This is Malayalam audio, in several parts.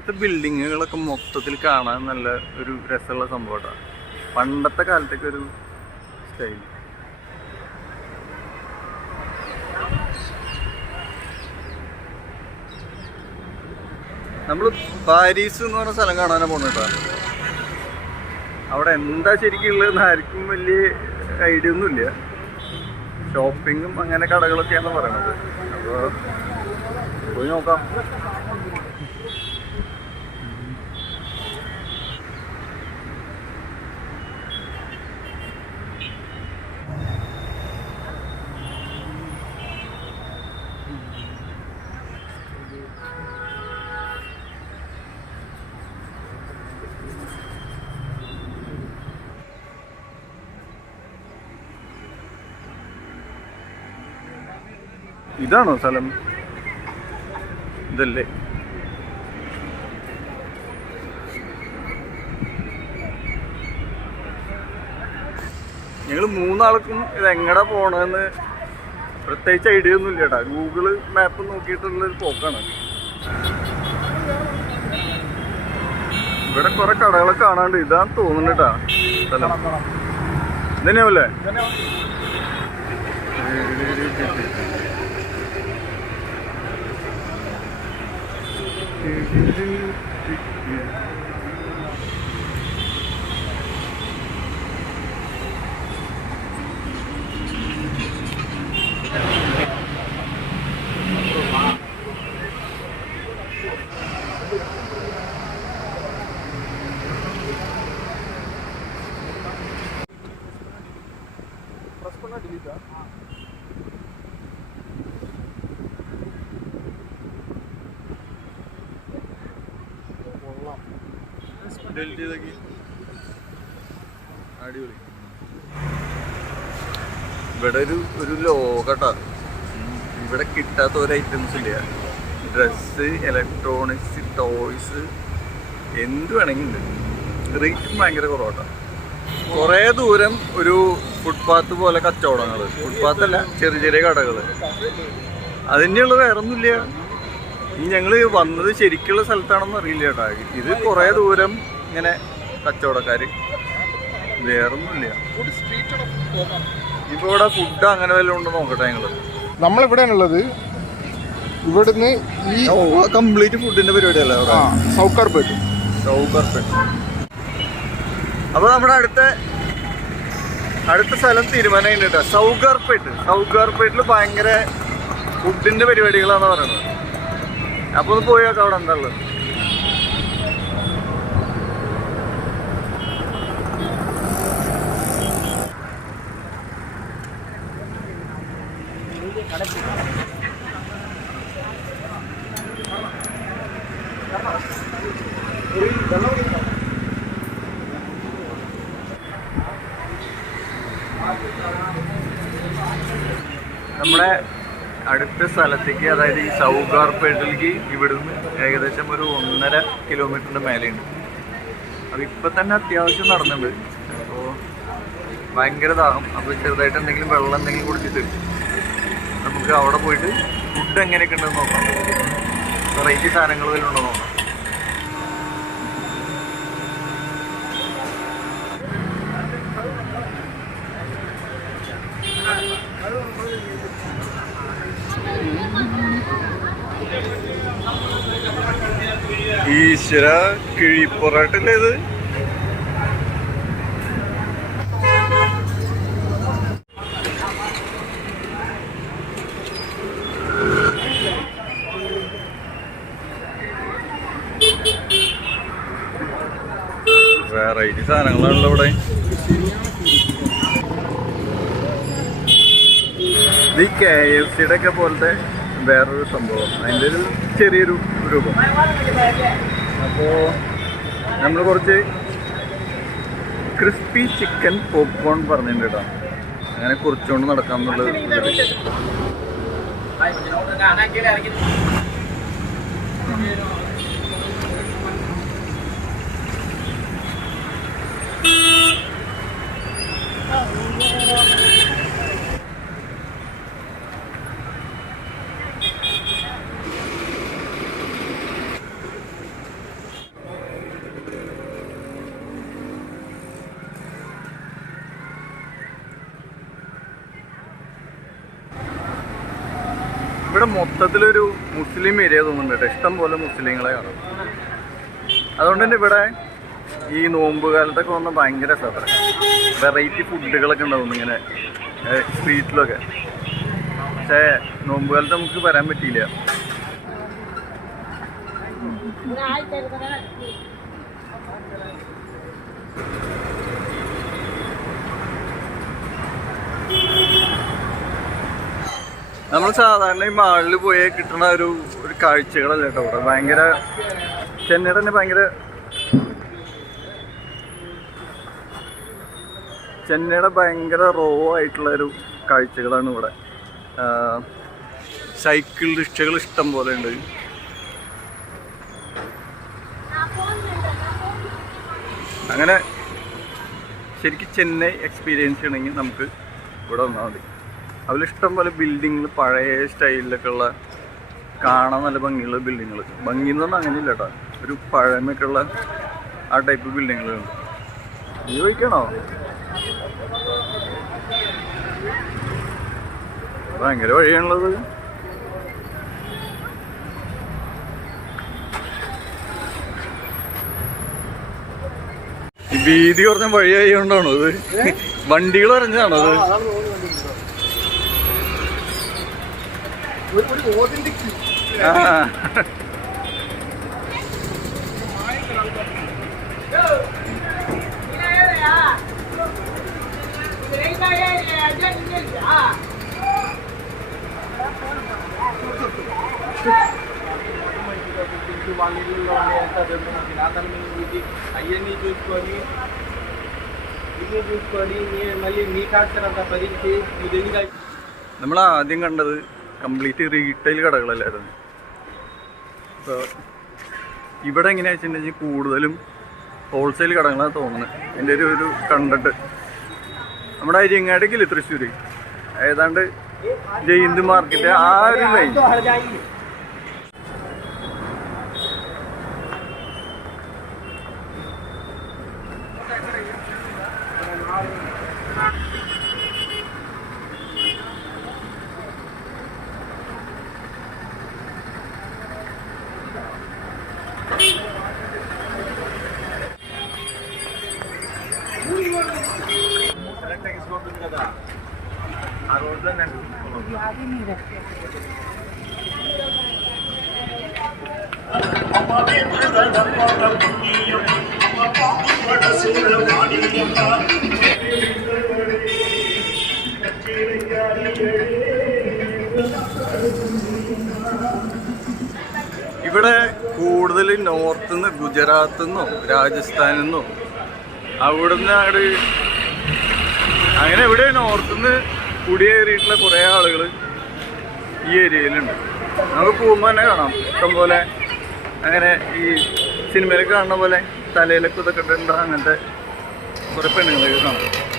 ഇവിടുത്തെ ബിൽഡിങ്ങുകളൊക്കെ മൊത്തത്തിൽ കാണാൻ നല്ല ഒരു രസമുള്ള സംഭവമാണ് പണ്ടത്തെ കാലത്തേക്ക് ഒരു സ്റ്റൈൽ നമ്മൾ പാരീസ് എന്ന് പറഞ്ഞ സ്ഥലം കാണാനാണ് പോണേട്ടാ അവിടെ എന്താ ശരിക്കും ഉള്ളതെന്ന് ആർക്കും വലിയ ഐഡിയ ഒന്നുമില്ല. ഷോപ്പിങ്ങും അങ്ങനെ കടകളൊക്കെയാണ് പറയുന്നത് അപ്പോൾ പോയി നോക്കാം. ഇതാണോ സ്ഥലം? ഇതല്ലേ. ഞങ്ങൾ മൂന്നാൾക്കും ഇത് എങ്ങടെ പോണെന്ന് പ്രത്യേകിച്ച് ഐഡിയ ഒന്നും ഇല്ല കേട്ടാ ഗൂഗിൾ മാപ്പ് നോക്കിയിട്ടുള്ളൊരു പോക്കാണ്. ഇവിടെ കുറെ കടകളെ കാണാണ്ട് ഇതാന്ന് തോന്നുന്നുട്ടാ സ്ഥലം. ഇതന്നെയാവല്ലേ? she's in ഇവിടെ ഒരു ഒരു ലോകട്ടാ. ഇവിടെ കിട്ടാത്ത ഒരു ഐറ്റംസ് ഇല്ല? ഡ്രസ്സ് ഇലക്ട്രോണിക്സ് ടോയ്സ് എന്ത് വേണമെങ്കിൽ ഉണ്ട്. റേറ്റും ഭയങ്കര കുറവാട്ടാ. കുറേ ദൂരം ഒരു ഫുട്പാത്ത് പോലെ കച്ചവടങ്ങൾ ഫുട്പാത്ത് അല്ല ചെറിയ ചെറിയ കടകൾ അതിനുള്ള വേറെ ഒന്നുമില്ല ഈ ഞങ്ങൾ വന്നത് ശരിക്കുള്ള സ്ഥലത്താണെന്ന് അറിയില്ല ചേട്ടാ ഇത് കുറേ ദൂരം ഇങ്ങനെ കച്ചവടക്കാർ വേറൊന്നുമില്ല. ഇപ്പൊ ഇവിടെ ഫുഡ് അങ്ങനെ വല്ലതും ഉണ്ടോ നോക്കട്ടെ ഞങ്ങൾ നമ്മളിവിടെയാണുള്ളത്. ഇവിടുന്ന് ഈ കംപ്ലീറ്റ് ഫുഡിന്റെ പരിപാടിയല്ലേ സൗക്കാർപേട്ട് അപ്പൊ നമ്മുടെ അടുത്ത അടുത്ത സ്ഥലം തീരുമാനം കേട്ടോ സൗകർപ്പേട്ട് സൗകർപ്പേട്ടിൽ ഭയങ്കര ഫുഡിന്റെ പരിപാടികളാണെന്ന് പറയുന്നത്. അപ്പൊ ഒന്ന് പോയി നോക്കാം അവിടെ എന്താ ഉള്ളത്. നമ്മുടെ അടുത്ത സ്ഥലത്തേക്ക് അതായത് ഈ സൗകാർപേട്ടിലേക്ക് ഇവിടുന്ന് ഏകദേശം ഒരു ഒന്നര കിലോമീറ്ററിന്റെ മേലെയുണ്ട്. അപ്പോൾ ഇപ്പം തന്നെ അത്യാവശ്യം നടന്നുണ്ട് അപ്പോൾ ഭയങ്കര ദാഹം. അപ്പോൾ ചെറുതായിട്ട് എന്തെങ്കിലും വെള്ളം എന്തെങ്കിലും കുടിച്ചിട്ട് നമുക്ക് അവിടെ പോയിട്ട് ഫുഡ് എങ്ങനെയൊക്കെ ഉണ്ടെന്ന് നോക്കാം. വെറൈറ്റി സാധനങ്ങൾ വല്ലതും ഉണ്ടോ നോക്കാം. ഈശ്വര കിഴിപ്പൊറാട്ടല്ലേ ഇത്? വെറൈറ്റി സാധനങ്ങളാണല്ലോ ഇവിടെ. ഈ കെ എഫ് സിയുടെ ഒക്കെ പോലത്തെ വേറൊരു സംഭവം. അതിന്റെ ഒരു ചെറിയൊരു രൂപം. അപ്പോ നമ്മൾ കുറച്ച് ക്രിസ്പി ചിക്കൻ പോപ്കോൺ പറഞ്ഞിട്ടുണ്ട് കേട്ടോ. അങ്ങനെ കുറച്ചുകൊണ്ട് നടക്കാം എന്നുള്ളത് ഇറങ്ങി മൊത്തത്തിലൊരു മുസ്ലിം ഏരിയ തോന്നുന്നുണ്ട്. ഇഷ്ടം പോലെ മുസ്ലിങ്ങളെ കാണും. അതുകൊണ്ട് തന്നെ ഇവിടെ ഈ നോമ്പ് കാലത്തൊക്കെ വന്ന ഭയങ്കര സാധനം വെറൈറ്റി ഫുഡുകളൊക്കെ ഉണ്ടാവും ഇങ്ങനെ സ്ട്രീറ്റിലൊക്കെ പക്ഷേ നോമ്പ് കാലത്ത് നമുക്ക് വരാൻ പറ്റിയില്ല. നമ്മൾ സാധാരണ ഈ മാളിൽ പോയി കിട്ടുന്ന ഒരു ഒരു കാഴ്ചകളല്ല കേട്ടോ ഇവിടെ. ഭയങ്കര ചെന്നൈ തന്നെ ഭയങ്കര ചെന്നൈയുടെ ഭയങ്കര റോ ആയിട്ടുള്ള ഒരു കാഴ്ചകളാണ് ഇവിടെ. സൈക്കിൾ റിക്ഷകൾ ഇഷ്ടം പോലെ ഉണ്ട്. അങ്ങനെ ശരിക്കും ചെന്നൈ എക്സ്പീരിയൻസ് ചെയ്യണമെങ്കിൽ നമുക്ക് ഇവിടെ വന്നാൽ മതി. അതിലിഷ്ടം പോലെ ബിൽഡിങ്ങിൽ പഴയ സ്റ്റൈലിലൊക്കെ ഉള്ള കാണാൻ നല്ല ഭംഗിയുള്ള ബിൽഡിങ്ങൾ ഭംഗി എന്ന് പറഞ്ഞാൽ അങ്ങനെയില്ല കേട്ടോ ഒരു പഴമയൊക്കെ ഉള്ള ആ ടൈപ്പ് ബിൽഡിങ്ങുകളുണ്ട് നീ ചോദിക്കണോ ഭയങ്കര വഴിയാണുള്ളത്. വീതി കുറഞ്ഞ വഴിയായി കൊണ്ടാണോ ഇത്? വണ്ടികൾ അറിഞ്ഞാണോ അത് ആ అవన్నీ చూసుకొని ఇవి చూసుకొని నీ- మళ్ళీ నీ కాల్చరంత పరీక్ష ఇది ఎందుకు നമ്മൾ ആദ്യം കണ്ടത് കംപ്ലീറ്റ് റീറ്റെയിൽ കടകളല്ലായിരുന്നു. അപ്പോൾ ഇവിടെ എങ്ങനെയാ വെച്ചിട്ടുണ്ടെങ്കിൽ കൂടുതലും ഹോൾസെയിൽ കടകളാണ് തോന്നുന്നത്. എന്റെ ഒരു ഒരു കണ്ടിട്ട്. നമ്മുടെ അരിയങ്ങാടിക്കില്ലേ തൃശ്ശൂർ ഏതാണ്ട് ജയിന്ത് മാർക്കറ്റ് ആ ഒരു ഇവിടെ കൂടുതൽ നോർത്ത് നിന്ന് ഗുജറാത്തിൽ നിന്നോ രാജസ്ഥാനിൽ നിന്നോ അവിടെ നിന്ന് അങ്ങോട്ട് അങ്ങനെ ഇവിടെ നോർത്തുനിന്ന് കുടിയേറിയിട്ടുള്ള കുറേ ആളുകൾ ഈ ഏരിയയിലുണ്ട്. നമുക്ക് പോകുമ്പോൾ തന്നെ കാണാം. ഇഷ്ടം പോലെ അങ്ങനെ ഈ സിനിമയിലൊക്കെ കാണുന്ന പോലെ തലയിലൊക്കെ ഇതൊക്കെ ഇട്ടിട്ടുണ്ട് അങ്ങനത്തെ കുറേ പെണ്ണുങ്ങളൊക്കെ കാണാം.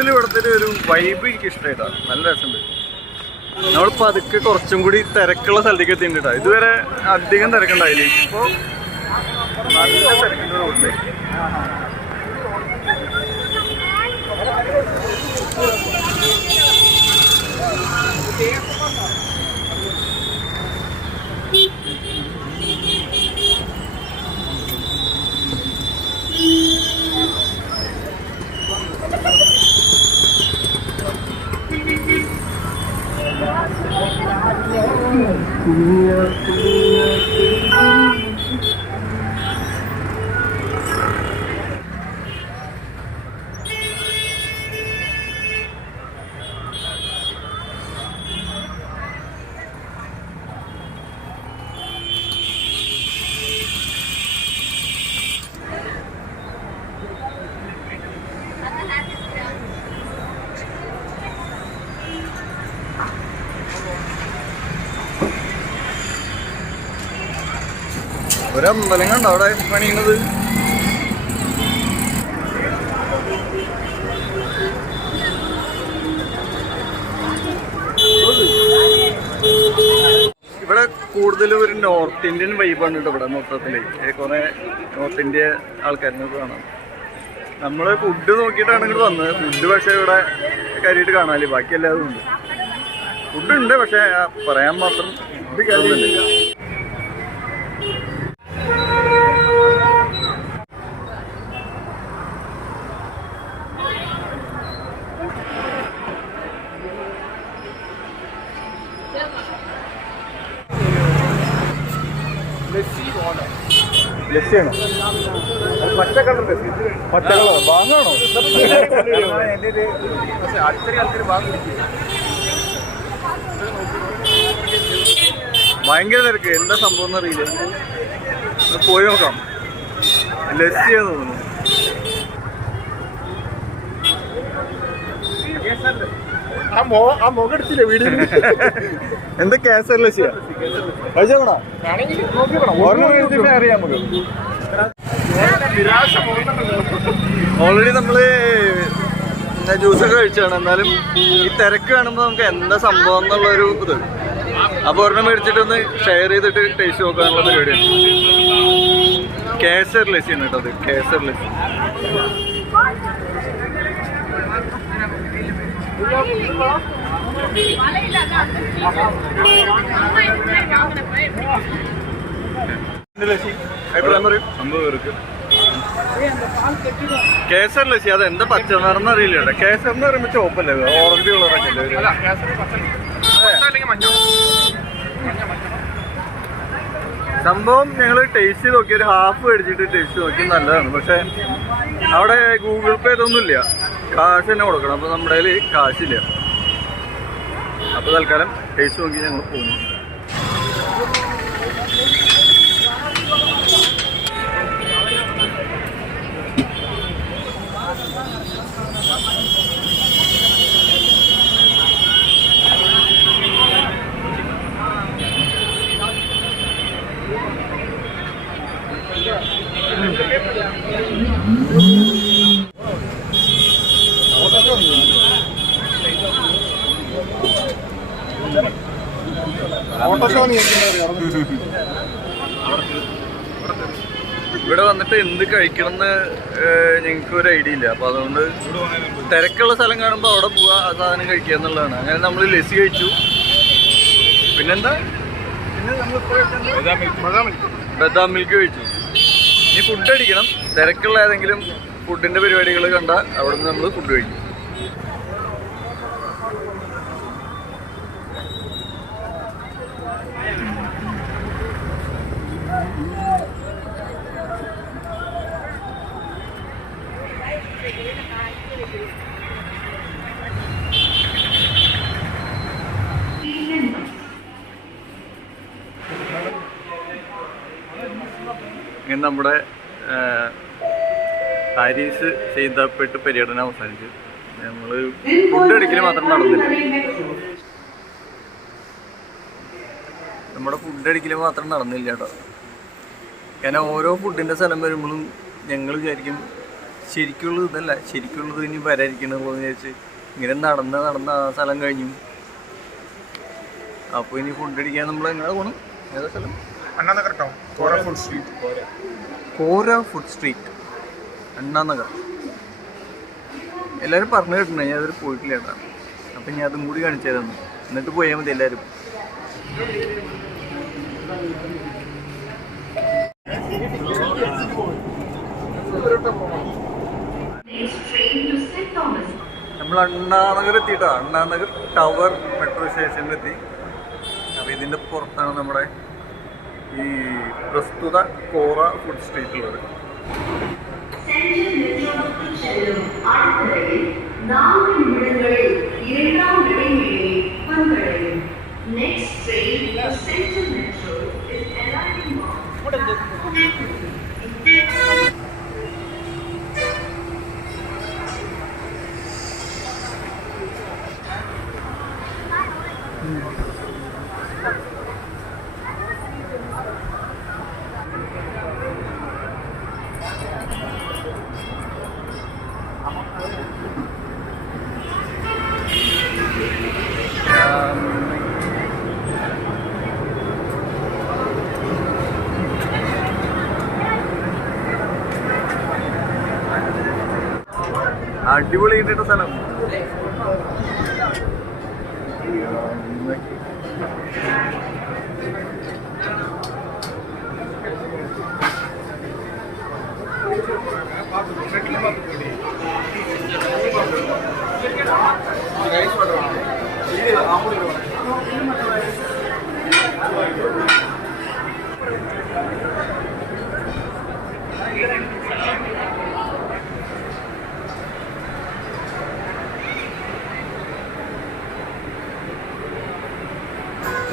മൊത്തത്തിൽ ഇവിടുത്തെ ഒരു വൈബ് എനിക്ക് ഇഷ്ടമായിട്ടാ നല്ല രസമുണ്ട് നമ്മൾ പതുക്കെ കുറച്ചും കൂടി തിരക്കുള്ള സ്ഥലത്തേക്ക് എത്തിയിട്ടാ ഇതുവരെ അധികം തിരക്കുണ്ടായില്ല. ഇപ്പോൾ നല്ല തിരക്കിന്റെ career ഒരമ്പലം അവിടെ പണിയുന്നത്? ഇവിടെ കൂടുതലും ഒരു നോർത്ത് ഇന്ത്യൻ വൈബാണ് കേട്ടോ ഇവിടെ മൊത്തത്തിൽ. കുറെ നോർത്ത് ഇന്ത്യ ആൾക്കാരിനൊക്കെ കാണാം. നമ്മൾ ഫുഡ് നോക്കിയിട്ടാണ് ഇങ്ങോട്ട് വന്നത്. ഫുഡ് പക്ഷേ ഇവിടെ കാര്യമായിട്ട് കാണാനില്ല. ബാക്കി എല്ലാതും ഉണ്ട്. ഫുഡ് ഉണ്ട് പക്ഷെ പറയാൻ മാത്രം ഫുഡ് കാര്യമില്ല. ലസ്സിയാണോ പച്ച കളർ ബാങ്ങാണോ? ഭയങ്കര തിരക്ക്. എന്താ സംഭവം എന്നറിയില്ല. ഒന്ന് പോയി നോക്കാം. ലസ്സിയാന്ന് തോന്നുന്നു. ആ മോ ആ മുഖം എടുത്തില്ലേ വീഡിയോ എന്താ അറിയാം നമുക്ക് ഓൾറെഡി നമ്മൾ ജ്യൂസ് ഒക്കെ കഴിച്ചാണ്. എന്നാലും ഈ തിരക്ക് കാണുമ്പോൾ നമുക്ക് എന്താ സംഭവം എന്നുള്ള ഒരു ഇത്. അപ്പൊ ഒരെണ്ണം മേടിച്ചിട്ട് ഒന്ന് ഷെയർ ചെയ്തിട്ട് ടേസ്റ്റ് നോക്കാനുള്ള പരിപാടിയാണ്. കേസർ ലസ്സിയാണ് കേട്ടോ അത്. കേസർ ലസ്സി Thank പേർക്ക് കേസർ ലസി അത് എന്താ പച്ച നിറന്ന് അറിയില്ല കേസർ എന്ന് പറയുമ്പോൾ ചോപ്പല്ലേ ഓറഞ്ച് കളറൊക്കെ? സംഭവം ഞങ്ങൾ ടേസ്റ്റ് ചെയ്ത് നോക്കി. ഒരു ഹാഫ് മേടിച്ചിട്ട് ടേസ്റ്റ് നോക്കി. നല്ലതാണ്. പക്ഷെ അവിടെ ഗൂഗിൾ പേ ഇതൊന്നുമില്ല. കാശ് തന്നെ കൊടുക്കണം. അപ്പൊ നമ്മുടെ കയ്യിൽ കാശില്ല. അപ്പൊ തൽക്കാലം ടേസ്റ്റ് നോക്കി ഞങ്ങൾ പോകുന്നു ഇവിടെ വന്നിട്ട് എന്ത് കഴിക്കണം എന്ന് ഞങ്ങൾക്ക് ഒരു ഐഡിയ ഇല്ല. അപ്പൊ അതുകൊണ്ട് തിരക്കുള്ള സ്ഥലം കാണുമ്പോൾ അവിടെ പോവാ ആ സാധനം കഴിക്കുക എന്നുള്ളതാണ്. അങ്ങനെ നമ്മൾ ലസ്സി കഴിച്ചു. പിന്നെന്താ? ബദാം മിൽക്ക് കഴിച്ചു. ഇനി ഫുഡ് അടിക്കണം. തിരക്കുള്ള ഏതെങ്കിലും ഫുഡിന്റെ പരിപാടികൾ കണ്ട അവിടെ നിന്ന് നമ്മൾ ഫുഡ് കഴിക്കും. നമ്മുടെ പാരീസ് ചെയ്തപ്പെട്ട് പര്യടനം അവസാനിച്ച്. നമ്മൾ ഫുഡ് അടിക്കൽ മാത്രം നടന്നില്ല. നമ്മുടെ ഫുഡ് അടിക്കൽ മാത്രം നടന്നില്ല കേട്ടോ. കാരണം ഓരോ ഫുഡിന്റെ സ്ഥലം വരുമ്പോഴും ഞങ്ങൾ വിചാരിക്കും ശരിക്കുള്ളത് ഇതല്ല ശരിക്കുള്ളത് ഇനി വരാതിരിക്കണമല്ലോ എന്ന് വിചാരിച്ച് ഇങ്ങനെ നടന്ന് നടന്ന് ആ സ്ഥലം കഴിഞ്ഞു. അപ്പോൾ ഇനി ഫുഡ് അടിക്കാൻ നമ്മൾ എങ്ങനെ പോകണം ഏതാ സ്ഥലം? Annanagar town food street. Kora food street Annanagar എല്ലാവരും പറഞ്ഞു കേട്ടിട്ടുണ്ട് ഞാൻ പോയിട്ടില്ല കേട്ടോ. അപ്പം ഞാൻ അതും കൂടി കാണിച്ചു തരുന്നു എന്നിട്ട് പോയാൽ മതി എല്ലാവരും നമ്മൾ അണ്ണാനഗർ എത്തിയിട്ടോ? അണ്ണാനഗർ ടവർ മെട്രോ സ്റ്റേഷനിലെത്തി അപ്പം അപ്പോൾ ഇതിന്റെ പുറത്താണ് നമ്മുടെ ഈ പ്രസ്തുത കോറ ഫുഡ് സ്ട്രീറ്റിലുള്ളത് Thank you. അടിപൊളി കിട്ടിയ സ്ഥലം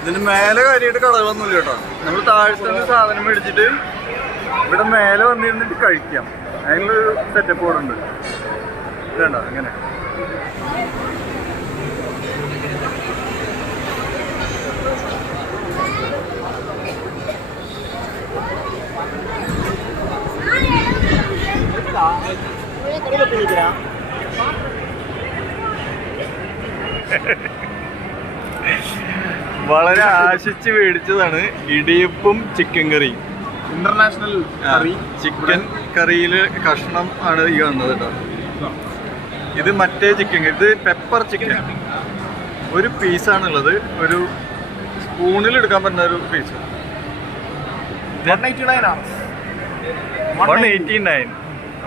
ഇതിന് മേലെ കാര്യമായിട്ട് കടകളൊന്നുമില്ല കേട്ടോ. നമ്മൾ താഴത്തെ നിന്ന് സാധനം മേടിച്ചിട്ട് ഇവിടെ മേലെ വന്നിരുന്നിട്ട് കഴിക്കാം. അതിനുള്ള സെറ്റപ്പ് കൂടെ ഉണ്ട്. ഇതുണ്ടോ? ഇങ്ങനെ. വളരെ ആശിച്ച് മേടിച്ചതാണ് ഇടിയപ്പും ചിക്കൻ കറിയും ഇന്റർനാഷണൽ കറി ചിക്കൻ കറിയിൽ കഷ്ണം ആണ് ഈ വന്നത് കേട്ടോ ഇത് മറ്റേ ചിക്കൻ ഇത് പെപ്പർ ചിക്കൻ ഒരു പീസാണുള്ളത് ഒരു സ്പൂണിൽ എടുക്കാൻ പറ്റുന്ന ഒരു പീസ് വൺ എയ്റ്റി നയൻ ഓ.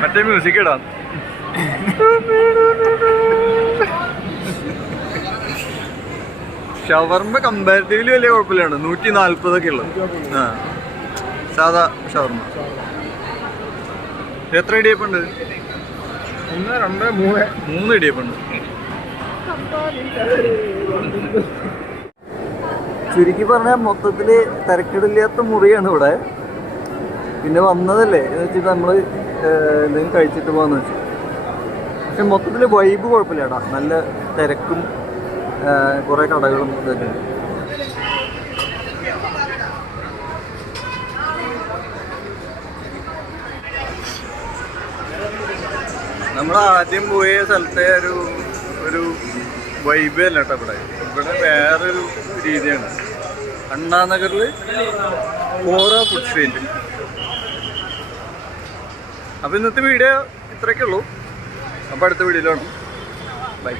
മറ്റേ മ്യൂസിക് ഇടാം. ഷവർമ്മ കമ്പാരിറ്റീവ്ലി വലിയ കുഴപ്പമില്ലാണ് നൂറ്റി നാല്പതൊക്കെ ഉള്ളത് ആ. സാധാ ഷവർമ്മ എത്ര ഇടിയപ്പുണ്ട്? ഒന്ന് രണ്ട് മൂന്ന്. മൂന്ന് ഇടിയപ്പുണ്ട്. ചുരുക്കി പറഞ്ഞാൽ മൊത്തത്തിൽ തിരക്കിടില്ലാത്ത മുറിയാണ് ഇവിടെ. പിന്നെ വന്നതല്ലേ? എന്ന് വെച്ചിട്ട് നമ്മൾ എന്തെങ്കിലും കഴിച്ചിട്ട് പോകാന്ന് വെച്ചു. പക്ഷെ മൊത്തത്തിൽ വൈബ് കുഴപ്പമില്ല നല്ല തിരക്കും കുറേ കടകളും ഇതൊക്കെ ഉണ്ട്. നമ്മൾ ആദ്യം പോയ സ്ഥലത്തെ ഒരു ഒരു വൈബ് അല്ല കേട്ടോ ഇവിടെ. ഇവിടെ വേറൊരു രീതിയാണ്. അണ്ണാനഗറിൽ ഓരോ ഫുഡ് സ്ട്രീറ്റ് അപ്പം ഇന്നത്തെ വീഡിയോ ഇത്രയൊക്കെ ഉള്ളൂ. അപ്പോൾ അടുത്ത വീഡിയോയിലാണ് ബൈ